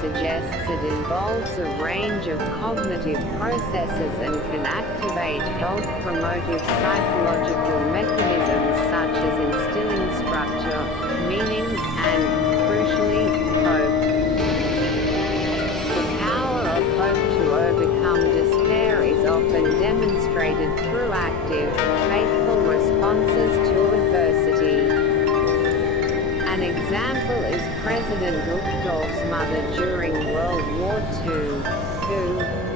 suggests it involves a range of cognitive processes and can activate health-promotive psychological mechanisms such as instilling structure, meaning, and, crucially, hope. The power of hope to overcome despair is often demonstrated through active, faithful responses to adversity. An example is President Luchtdorf's mother during World War II, who,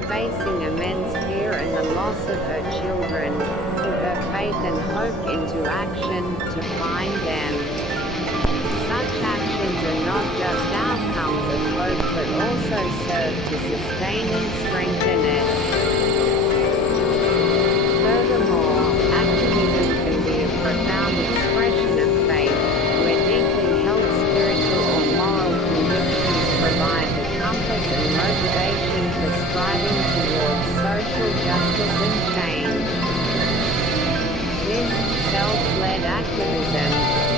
facing immense fear and the loss of her children, put her faith and hope into action to find them. Such actions are not just outcomes of hope but also serve to sustain and strengthen it. Furthermore, activism can be a profound expression of faith, where deeply held spiritual or moral convictions provide the compass and motivation for striving towards social justice and change. This self-led activism,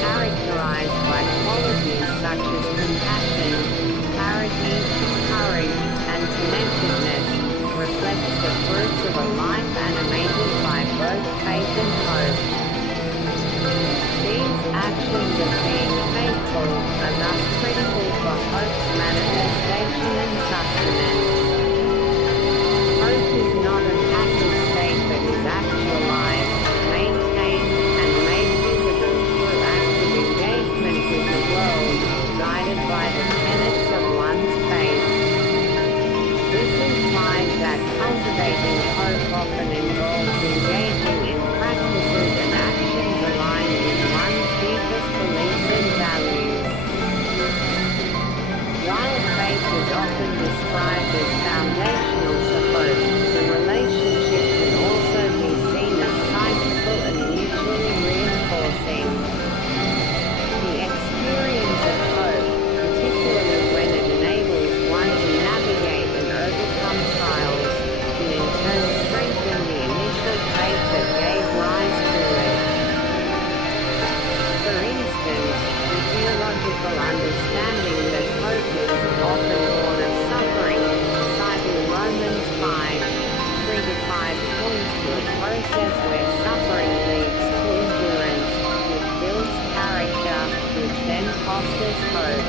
characterized by qualities such as compassion, clarity, courage, and connectedness, reflects the fruits of a life animated by both faith and hope. These actions of being faithful are thus critical for hope's manifestation and sustenance. Hope is not a passive state but is actualized, maintained, and made visible through active engagement with the world, guided by the tenets of one's faith. This implies that cultivating hope often involves engaging in practices and actions aligned with one's deepest beliefs and values. While faith is often described as foundational to hope, the relationship can also be seen as cyclical and mutually reinforcing. The experience of hope, particularly when it enables one to navigate and overcome trials, can in turn strengthen the initial faith that gave rise to it. For instance, the theological understanding that hope is often born of suffering, citing Romans 5:3-5 points to a process where suffering leads to endurance, which builds character, which then fosters hope.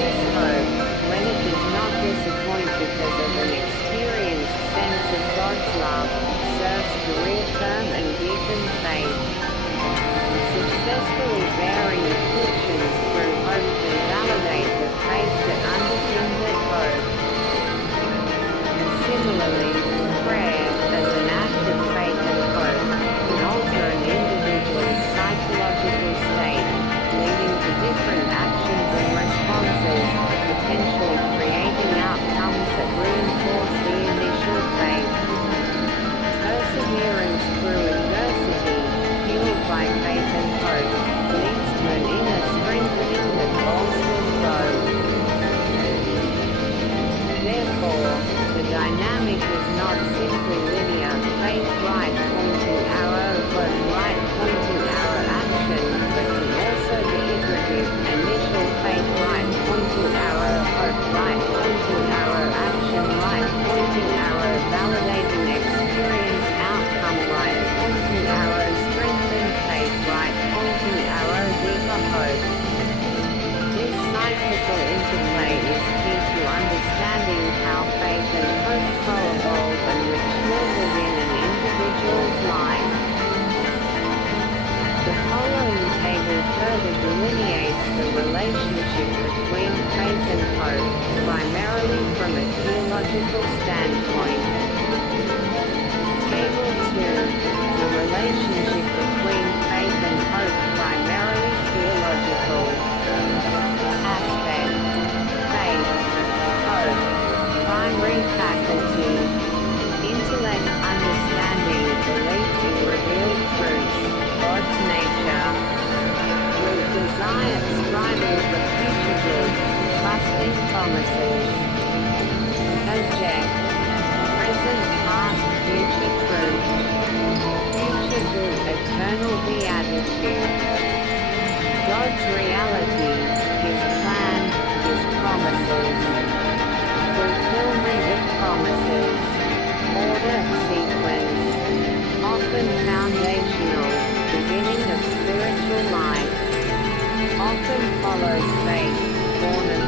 This hope, when it does not disappoint because of an experienced sense of God's love, serves to reaffirm and deepen faith. Successfully bearing afflictions through hope can validate the faith that underpins that hope. Similarly, prayer, as an act of faith and hope, can alter an individual's psychological state, leading to different actions and responses, potentially creating outcomes that reinforce the initial faith. Perseverance through adversity, fueled by faith and hope, leads to an inner strengthening that bolsters growth. Therefore, the dynamic is not simply linear, faith right pointing arrow, hope right pointing arrow action, but can also be iterative, initial faith right pointing arrow, hope right pointing arrow action right pointing arrow validating experience outcome right pointing arrow strengthened faith right pointing arrow deeper hope. This cyclical interplay is key to understanding how faith and hope co-evolve and mature within an individual's life. The following table further delineates the relationship between faith and hope, primarily from a theological standpoint. Table 2. The relationship between faith and hope, primarily theological. Aspect. Faith. Hope. Primary faculty. Intellect, understanding, belief in revealed truths, God's nature. Will, desire, striving for future good, trusting promises. Object. often follows fate, born and